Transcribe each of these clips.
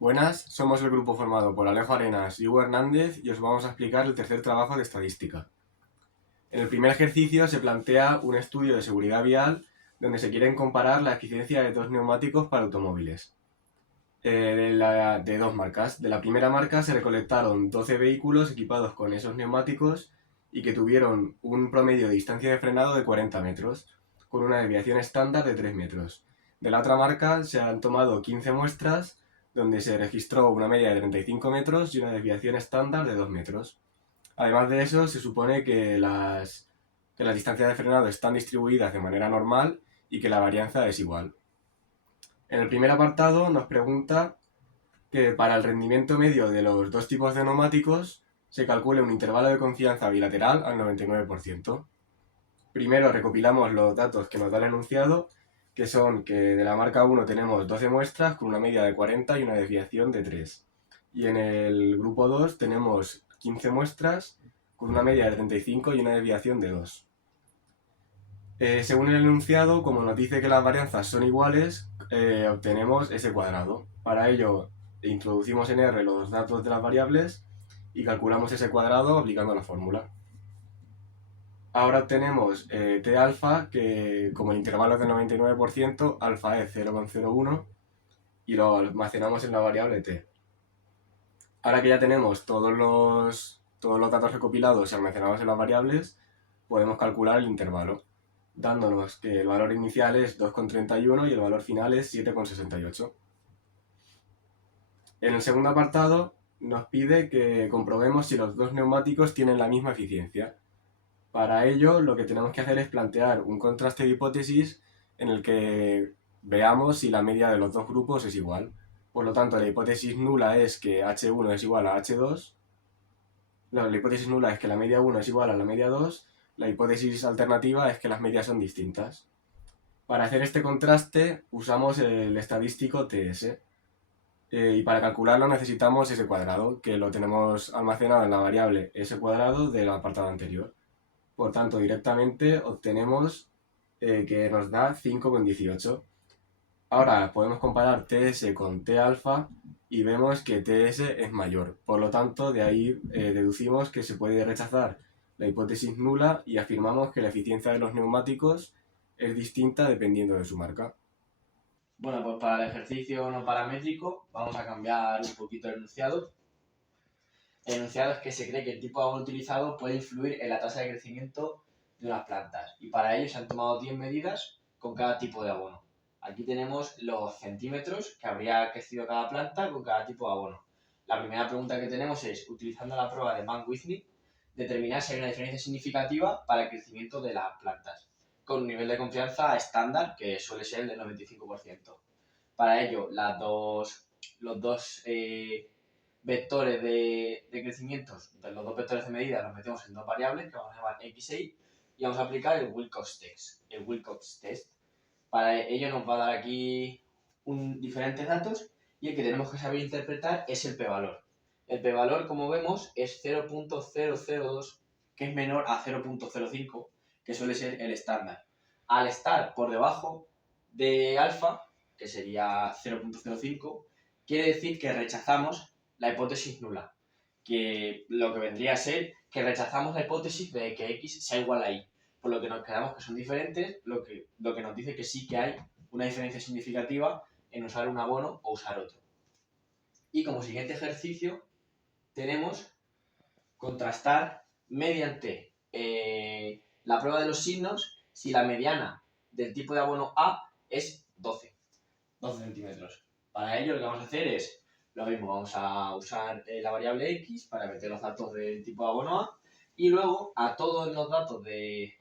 Buenas, somos el grupo formado por Alejo Arenas y Hugo Hernández y os vamos a explicar el tercer trabajo de estadística. En el primer ejercicio se plantea un estudio de seguridad vial donde se quieren comparar la eficiencia de dos neumáticos para automóviles. De dos marcas. De la primera marca se recolectaron 12 vehículos equipados con esos neumáticos y que tuvieron un promedio de distancia de frenado de 40 metros, con una desviación estándar de 3 metros. De la otra marca se han tomado 15 muestras donde se registró una media de 35 metros y una desviación estándar de 2 metros. Además de eso, se supone que las distancias de frenado están distribuidas de manera normal y que la varianza es igual. En el primer apartado nos pregunta que para el rendimiento medio de los dos tipos de neumáticos se calcule un intervalo de confianza bilateral al 99%. Primero recopilamos los datos que nos da el enunciado, que son que de la marca 1 tenemos 12 muestras con una media de 40 y una desviación de 3. Y en el grupo 2 tenemos 15 muestras con una media de 35 y una desviación de 2. Según el enunciado, como nos dice que las varianzas son iguales, obtenemos S cuadrado. Para ello, introducimos en R los datos de las variables y calculamos S cuadrado aplicando la fórmula. Ahora obtenemos T alfa, que como el intervalo es del 99%, alfa es 0,01 y lo almacenamos en la variable T. Ahora que ya tenemos todos los datos recopilados y almacenados en las variables, podemos calcular el intervalo, dándonos que el valor inicial es 2,31 y el valor final es 7,68. En el segundo apartado nos pide que comprobemos si los dos neumáticos tienen la misma eficiencia. Para ello, lo que tenemos que hacer es plantear un contraste de hipótesis en el que veamos si la media de los dos grupos es igual. Por lo tanto, la hipótesis nula es que H1 es igual a H2. No, la hipótesis nula es que la media 1 es igual a la media 2. La hipótesis alternativa es que las medias son distintas. Para hacer este contraste usamos el estadístico TS. Y para calcularlo necesitamos S cuadrado, que lo tenemos almacenado en la variable S cuadrado del apartado anterior. Por tanto, directamente obtenemos que nos da 5,18. Ahora podemos comparar TS con T alfa y vemos que TS es mayor. Por lo tanto, de ahí deducimos que se puede rechazar la hipótesis nula y afirmamos que la eficiencia de los neumáticos es distinta dependiendo de su marca. Bueno, pues para el ejercicio no paramétrico vamos a cambiar un poquito el enunciado. El enunciado es que se cree que el tipo de abono utilizado puede influir en la tasa de crecimiento de unas plantas y para ello se han tomado 10 medidas con cada tipo de abono. Aquí tenemos los centímetros que habría crecido cada planta con cada tipo de abono. La primera pregunta que tenemos es, utilizando la prueba de Mann-Whitney, determinar si hay una diferencia significativa para el crecimiento de las plantas, con un nivel de confianza estándar que suele ser el del 95%. Para ello, los dos vectores de crecimiento, de los dos vectores de medida, los metemos en dos variables que vamos a llamar x e y y vamos a aplicar el Wilcox test. Para ello nos va a dar aquí diferentes datos y el que tenemos que saber interpretar es el p-valor. El p-valor, como vemos, es 0,002, que es menor a 0,05, que suele ser el estándar. Al estar por debajo de alfa, que sería 0,05, quiere decir que rechazamos la hipótesis nula, que lo que vendría a ser que rechazamos la hipótesis de que x sea igual a y, por lo que nos quedamos que son diferentes, lo que nos dice que sí que hay una diferencia significativa en usar un abono o usar otro. Y como siguiente ejercicio tenemos contrastar mediante la prueba de los signos si la mediana del tipo de abono A es 12 centímetros. Para ello lo que vamos a hacer es lo mismo, vamos a usar la variable x para meter los datos del tipo de abono A y luego a todos los datos de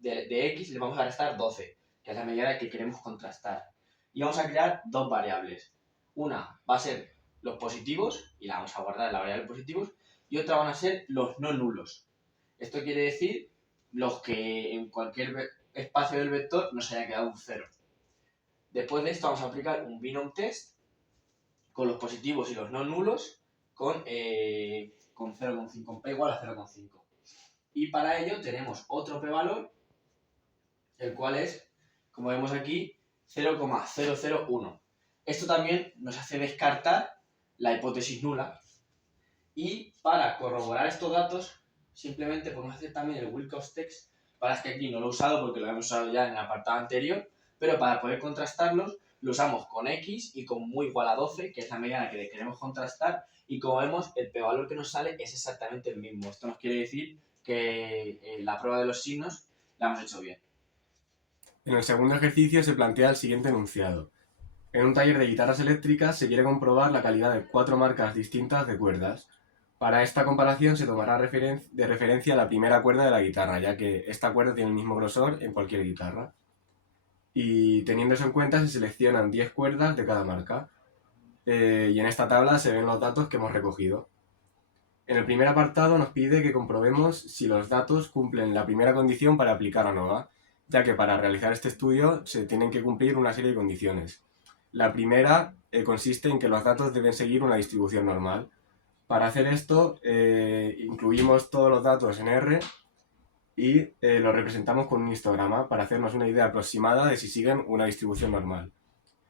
x le vamos a restar 12, que es la mediana que queremos contrastar. Y vamos a crear dos variables. Una va a ser los positivos y la vamos a guardar en la variable positivos y otra van a ser los no nulos. Esto quiere decir los que en cualquier espacio del vector nos haya quedado un 0. Después de esto vamos a aplicar un binom test con los positivos y los no nulos con 0,5, con p igual a 0,5. Y para ello tenemos otro p-valor, el cual es, como vemos aquí, 0,001. Esto también nos hace descartar la hipótesis nula. Y para corroborar estos datos, simplemente podemos hacer también el Wilcox Test. Para que aquí no lo he usado porque lo hemos usado ya en el apartado anterior, pero para poder contrastarlos lo usamos con X y con mu igual a 12, que es la medida en la que queremos contrastar, y como vemos el p-valor que nos sale es exactamente el mismo. Esto nos quiere decir que la prueba de los signos la hemos hecho bien. En el segundo ejercicio se plantea el siguiente enunciado. En un taller de guitarras eléctricas se quiere comprobar la calidad de 4 marcas distintas de cuerdas. Para esta comparación se tomará de referencia la primera cuerda de la guitarra, ya que esta cuerda tiene el mismo grosor en cualquier guitarra. Y teniendo eso en cuenta se seleccionan 10 cuerdas de cada marca. Y en esta tabla se ven los datos que hemos recogido. En el primer apartado nos pide que comprobemos si los datos cumplen la primera condición para aplicar ANOVA, ya que para realizar este estudio se tienen que cumplir una serie de condiciones. La primera consiste en que los datos deben seguir una distribución normal. Para hacer esto, incluimos todos los datos en R y los representamos con un histograma para hacernos una idea aproximada de si siguen una distribución normal.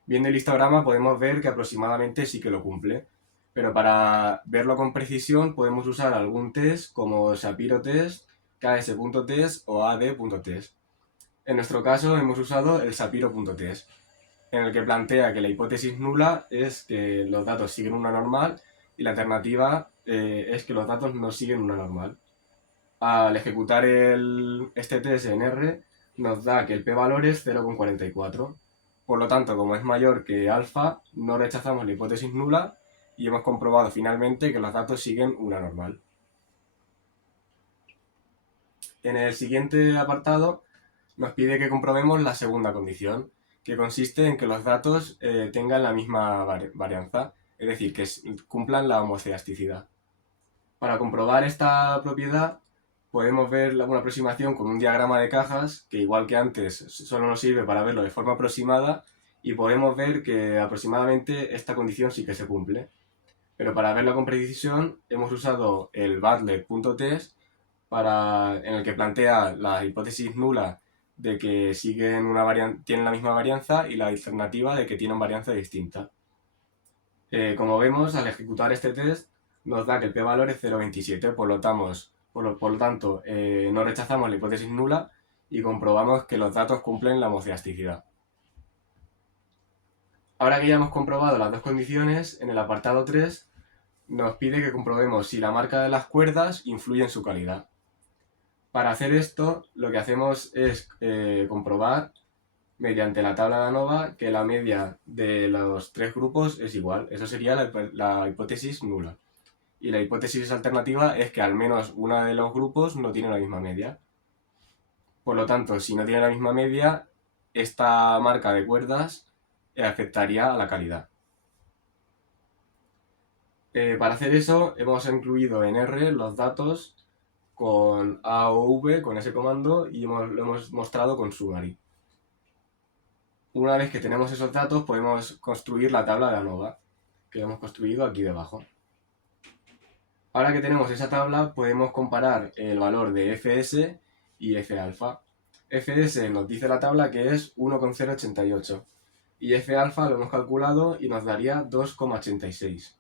Viendo el histograma podemos ver que aproximadamente sí que lo cumple, pero para verlo con precisión podemos usar algún test como Shapiro Test, KS.test o AD.test. En nuestro caso hemos usado el Shapiro.test, en el que plantea que la hipótesis nula es que los datos siguen una normal y la alternativa es que los datos no siguen una normal. Al ejecutar este test en R nos da que el p-valor es 0,44. Por lo tanto, como es mayor que alfa, no rechazamos la hipótesis nula y hemos comprobado finalmente que los datos siguen una normal. En el siguiente apartado nos pide que comprobemos la segunda condición, que consiste en que los datos tengan la misma varianza, es decir, que cumplan la homoceasticidad. Para comprobar esta propiedad podemos ver una aproximación con un diagrama de cajas, que igual que antes solo nos sirve para verlo de forma aproximada, y podemos ver que aproximadamente esta condición sí que se cumple. Pero para verlo con precisión hemos usado el Butler.test en el que plantea la hipótesis nula de que tienen la misma varianza y la alternativa de que tienen varianza distinta. Como vemos, al ejecutar este test nos da que el p-valor es 0,27, por lo tanto no rechazamos la hipótesis nula y comprobamos que los datos cumplen la homoceasticidad. Ahora que ya hemos comprobado las dos condiciones, en el apartado 3 nos pide que comprobemos si la marca de las cuerdas influye en su calidad. Para hacer esto, lo que hacemos es comprobar mediante la tabla de ANOVA que la media de los tres grupos es igual. Eso sería la hipótesis nula. Y la hipótesis alternativa es que al menos uno de los grupos no tiene la misma media. Por lo tanto, si no tiene la misma media, esta marca de cuerdas afectaría a la calidad. Para hacer eso, hemos incluido en R los datos con A o V, con ese comando, y lo hemos mostrado con summary. Una vez que tenemos esos datos, podemos construir la tabla de ANOVA, que hemos construido aquí debajo. Ahora que tenemos esa tabla, podemos comparar el valor de Fs y F-alfa. Fs nos dice la tabla que es 1,088 y F-alfa lo hemos calculado y nos daría 2,86.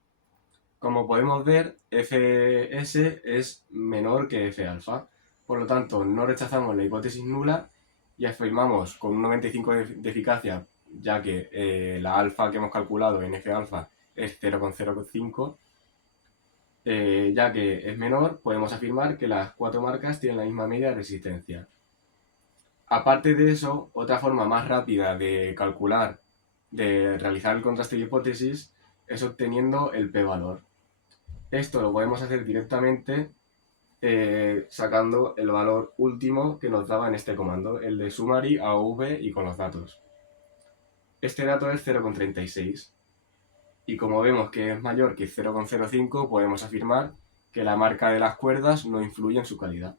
Como podemos ver, Fs es menor que F-alfa, por lo tanto no rechazamos la hipótesis nula y afirmamos con un 95 de eficacia, ya que la alfa que hemos calculado en F-alfa es 0,05. Ya que es menor, podemos afirmar que las cuatro marcas tienen la misma media de resistencia. Aparte de eso, otra forma más rápida de realizar el contraste de hipótesis es obteniendo el p-valor. Esto lo podemos hacer directamente sacando el valor último que nos daba en este comando, el de summary, AOV y con los datos. Este dato es 0,36. Y como vemos que es mayor que 0,05, podemos afirmar que la marca de las cuerdas no influye en su calidad.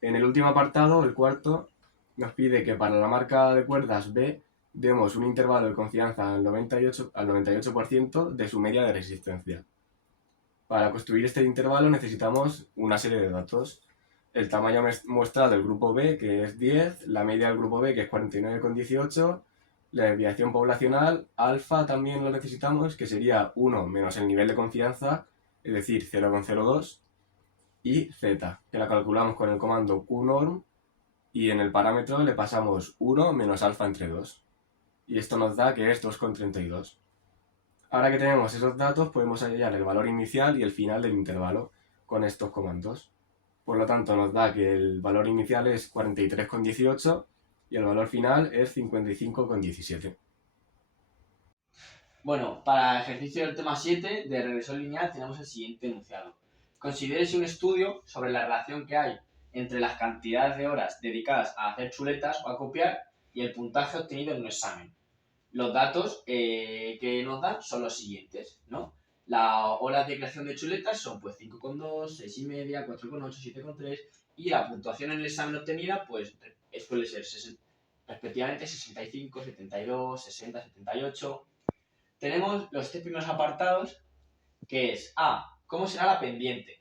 En el último apartado, el cuarto, nos pide que para la marca de cuerdas B demos un intervalo de confianza al 98% de su media de resistencia. Para construir este intervalo necesitamos una serie de datos. El tamaño muestral del grupo B, que es 10, la media del grupo B, que es 49,18, La desviación poblacional, alfa también lo necesitamos, que sería 1 menos el nivel de confianza, es decir, 0,02, y z, que la calculamos con el comando qnorm, y en el parámetro le pasamos 1 menos alfa entre 2. Y esto nos da que es 2,32. Ahora que tenemos esos datos, podemos hallar el valor inicial y el final del intervalo con estos comandos. Por lo tanto, nos da que el valor inicial es 43,18 y el valor final es 55,17. Bueno, para el ejercicio del tema 7 de regresión lineal tenemos el siguiente enunciado. Considérese un estudio sobre la relación que hay entre las cantidades de horas dedicadas a hacer chuletas o a copiar y el puntaje obtenido en un examen. Los datos que nos dan son los siguientes, ¿no? Las horas de creación de chuletas son pues 5,2, 6,5, 4,8, 7,3 y la puntuación en el examen obtenida pues suele ser respectivamente 65, 72, 60, 78. Tenemos los tres primeros apartados, que es A, ¿cómo será la pendiente?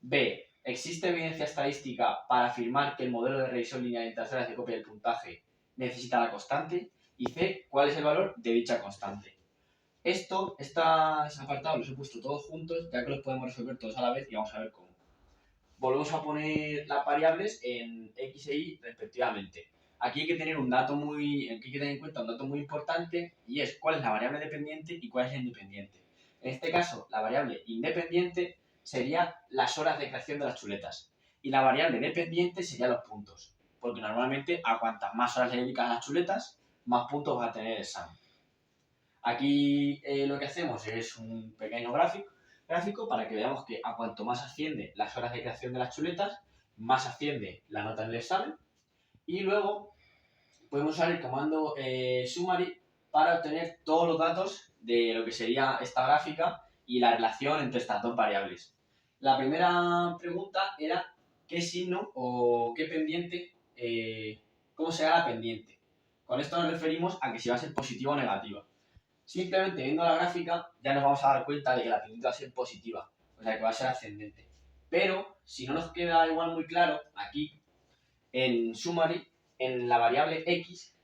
B, ¿existe evidencia estadística para afirmar que el modelo de revisión lineal entre las horas de copia del puntaje necesita la constante? Y C, ¿cuál es el valor de dicha constante? Estos apartados los he puesto todos juntos, ya que los podemos resolver todos a la vez y vamos a ver cómo. Volvemos a poner las variables en x e y respectivamente. Aquí hay que tener en cuenta un dato muy importante y es cuál es la variable dependiente y cuál es la independiente. En este caso, la variable independiente sería las horas de creación de las chuletas y la variable dependiente sería los puntos, porque normalmente a cuantas más horas le dedicas a las chuletas, más puntos va a tener el examen. Aquí lo que hacemos es un pequeño gráfico para que veamos que a cuanto más asciende las horas de creación de las chuletas, más asciende la nota en el examen. Y luego podemos usar el comando summary para obtener todos los datos de lo que sería esta gráfica y la relación entre estas dos variables. La primera pregunta era qué signo o qué pendiente, cómo será la pendiente. Con esto nos referimos a que si va a ser positiva o negativa. Simplemente viendo la gráfica ya nos vamos a dar cuenta de que la pendiente va a ser positiva, o sea que va a ser ascendente. Pero si no nos queda igual muy claro, aquí en summary, en la variable x,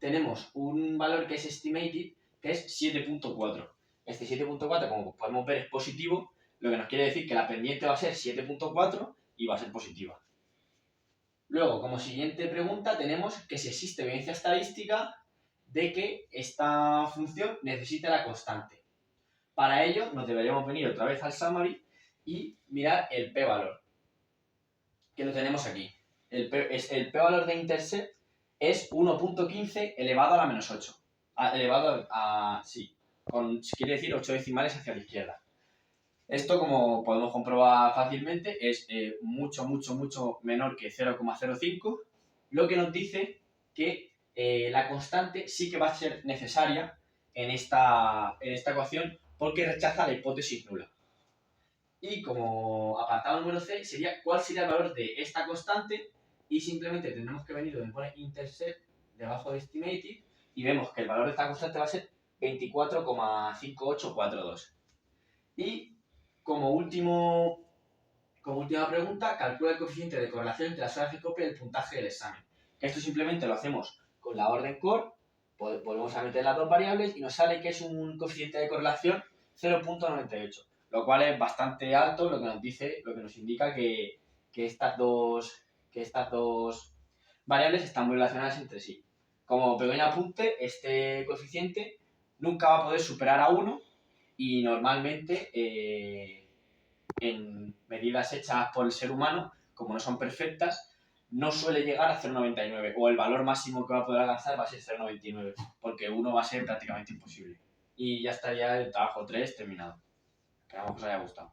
tenemos un valor que es estimated, que es 7,4. Este 7,4, como podemos ver, es positivo, lo que nos quiere decir que la pendiente va a ser 7,4 y va a ser positiva. Luego, como siguiente pregunta, tenemos que si existe evidencia estadística de que esta función necesita la constante. Para ello, nos deberíamos venir otra vez al summary y mirar el p-valor, que lo tenemos aquí. El p-valor de intercept es 1,15 elevado a la menos 8. Quiere decir 8 decimales hacia la izquierda. Esto, como podemos comprobar fácilmente, es mucho menor que 0,05, lo que nos dice que la constante sí que va a ser necesaria en esta ecuación porque rechaza la hipótesis nula. Y como apartado número C sería cuál sería el valor de esta constante y simplemente tendremos que venir donde pone intercept debajo de estimated y vemos que el valor de esta constante va a ser 24,5842. Y como última pregunta, calcula el coeficiente de correlación entre las horas de copia y el puntaje del examen. Esto simplemente lo hacemos con la orden core, volvemos a meter las dos variables y nos sale que es un coeficiente de correlación 0,98, lo cual es bastante alto, lo que nos indica que estas dos variables están muy relacionadas entre sí. Como pequeño apunte, este coeficiente nunca va a poder superar a 1 y normalmente en medidas hechas por el ser humano, como no son perfectas, no suele llegar a 0,99 o el valor máximo que va a poder alcanzar va a ser 0,99 porque 1 va a ser prácticamente imposible. Y ya estaría el trabajo 3 terminado. Esperamos que os haya gustado.